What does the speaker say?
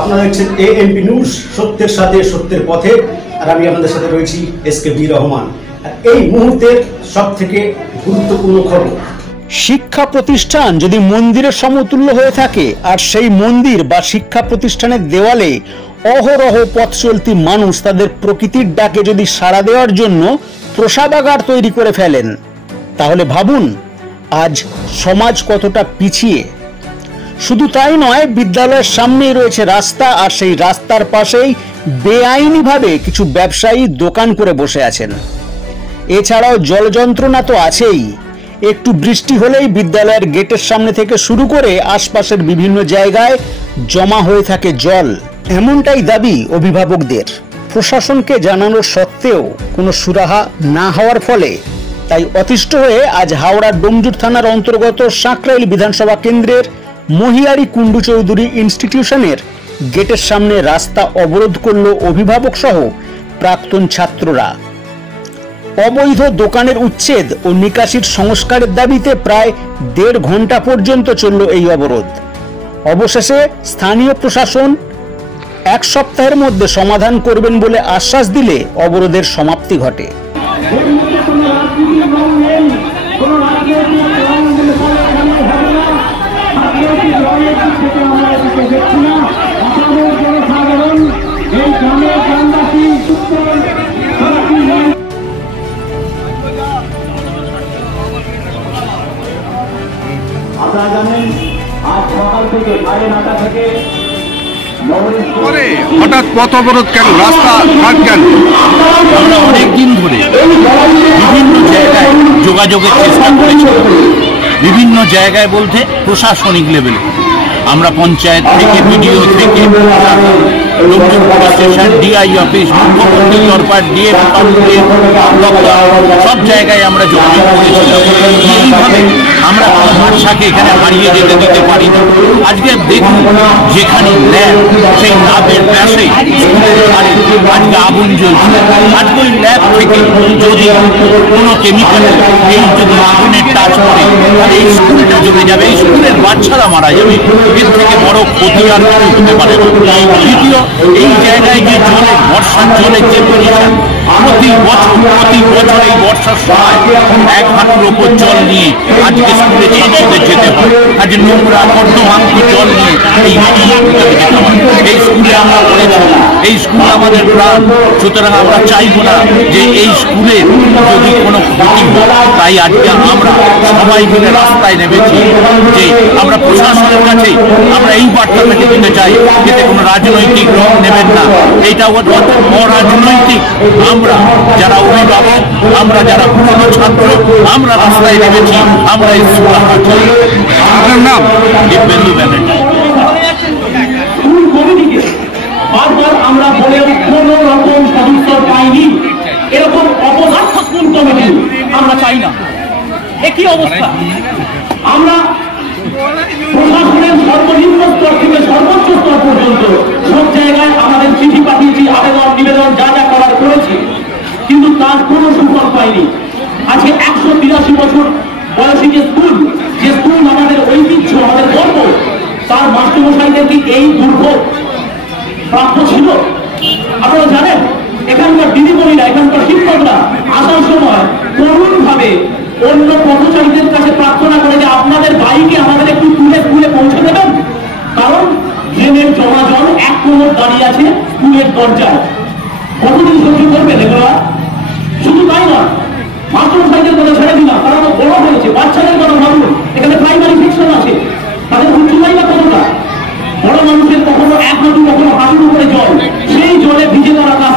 আপনারা দেখছেন AMP news, সত্যের সাথে সত্যের পথে। আর আমি আপনাদের সাথে রয়েছি এসকে রহমান। আর এই মুহূর্তের সবথেকে গুরুত্বপূর্ণ খবর, শিক্ষা প্রতিষ্ঠান যদি মন্দিরের সমতুল্য হয়ে থাকে আর সেই মন্দির বা শিক্ষা প্রতিষ্ঠানের দেওয়ালে অহরহ পথ চলতি মানুষ তাদের প্রকৃতির ডাকে যদি সাড়া দেওয়ার জন্য প্রসাদাগার তৈরি করে ফেলেন, তাহলে ভাবুন আজ সমাজ কতটা পিছিয়ে। শুধু তাই নয়, বিদ্যালয়ের সামনেই রয়েছে রাস্তা, আর সেই রাস্তার পাশেই বেআইনিভাবে কিছু ব্যবসায়ী দোকান করে বসে আছেন। এছাড়াও জল যন্ত্রণা তো আছেই। একটু বৃষ্টি হলেই বিদ্যালয়ের গেটের সামনে থেকে শুরু করে আশপাশের বিভিন্ন জায়গায় জমা হয়ে থাকে জল। এমনটাই দাবি অভিভাবকদের। প্রশাসনকে জানানোর সত্ত্বেও কোনো সুরাহা না হওয়ার ফলে তাই অতিষ্ঠ হয়ে আজ হাওড়ার ডোমজুর থানার অন্তর্গত সাঁকরাইল বিধানসভা কেন্দ্রের মহিয়ারি কুণ্ডু চৌধুরী ইনস্টিটিউশনের গেটের সামনে রাস্তা অবরোধ করল অভিভাবক সহ প্রাক্তন ছাত্ররা। অবৈধ দোকানের উচ্ছেদ ও নিকাশির সংস্কারের দাবিতে প্রায় 1.5 ঘন্টা পর্যন্ত চলল এই অবরোধ। অবশেষে স্থানীয় প্রশাসন 1 সপ্তাহের মধ্যে সমাধান করবেন বলে আশ্বাস দিলে অবরোধের সমাপ্তি ঘটে। আপনারা জানেন আজ সকাল থেকে 9:30 থেকে হঠাৎ পথ অবরোধ কেন, রাস্তা ঘাট কেন? আমরা অনেকদিন ধরে বিভিন্ন জায়গায় যোগাযোগের চেষ্টা করেছি, বিভিন্ন জায়গায় বলতে প্রশাসনিক লেভেলে। আমরা পঞ্চায়েত থেকে, বিডিও থেকে, লোকজন পুলিশ স্টেশন, ডিআই অফিস, মুখ্যমন্ত্রী দরবার, ডিএম সব জায়গায় আমরা যোগাযোগ করেছিলাম। এইভাবে আমরা কোনো ভাষাকে এখানে হারিয়ে যেতে দিতে পারি না। আজকে দেখুন, যেখানে ল্যাব, সেই ল্যাবের পাশে আজকে আগুন জ্বলছে। আজকে ওই ল্যাব থেকে যদি কোনো কেমিক্যাল এই যদি আগুনের টাচ করে, তাহলে এই স্কুলটা জ্বলে যাবে, এই স্কুলের বাচ্চারা মারা যাবে। এর থেকে বড় ক্ষতি আর কিছু হতে পারে না। দ্বিতীয়, এই জায়গায় যে জলের বর্ষার জলের যে পরিমাণ, প্রতি বছর এই বর্ষার সময় 1 হাঁটুর ওপর জল নিয়ে আজকে স্কুলে ছাত্রদের যেতে হয়। আজ নোংরা কর্দমাক্ত জল নিয়ে এই যেতে হয়। এই স্কুলে আমরা পড়েছি, এই স্কুল আমাদের প্রাণ। সুতরাং আমরা চাইব না যে এই স্কুলের যদি কোনো ক্ষতি হয়। তাই আজকে আমরা সবাই মিলে রাস্তায় নেমেছি যে আমরা প্রশাসনের কাছে আমরা এই বার্তা পেতে দিতে চাই, এতে কোনো রাজনৈতিক রং নেবেন না। এইটা অরাজনৈতিক। আমরা যারা অভিভাবক, আমরা যারা পুরনো ছাত্র, আমরা রাস্তায় নেমেছি। আমরা এই সুরাহা চাই। আপনার নাম? দিব্যেন্দু ব্যানার্জি। বারবার আমরা বলেও কোনো রকম সদুত্তর পাইনি। এরকম অপদার্থ স্কুল কমিটি আমরা চাই না। একই অবস্থা। আমরা প্রশাসনের সর্বনিম্ন স্তর থেকে সর্বোচ্চ স্তর পর্যন্ত সব জায়গায় আমাদের চিঠি পাঠিয়েছি, আবেদন নিবেদন যা যা করার করেছি, কিন্তু তার কোনো সুফল পাইনি। আজকে 183 বছর বয়সী যে স্কুল আমাদের ঐতিহ্য, আমাদের গর্ব, তার মাস্টারমশাইদের কি এই দুর্ভোগ প্রাপ্য ছিল? আপনারা জানেন, এখানকার দিদিমণিরা, এখানকার শিক্ষকরা আসার সময় করুণভাবে অন্য পথচারীদের কাছে প্রার্থনা করে যে আপনাদের বাইকে আমাদের একটু স্কুলে পৌঁছে দেবেন। কারণ ড্রেনের জমা জল 1 কোমর দাঁড়িয়ে আছে স্কুলের দরজায়। কতদিন সহ্য করবেন এগুলা? শুধু তাই নয়, মাস্টারমশাইদের কথা ছেড়ে দিলাম, তারা তো বড় হয়েছে। বাচ্চাদের কথা ভাবুন, এখানে প্রাইমারি সেকশন আছে, তাদের উচ্চতাই বা কতটা? বড় মানুষের কখনো 1 হাঁটু, কখনো হাঁটুর উপরে জল, সেই জলে ভিজে থাকা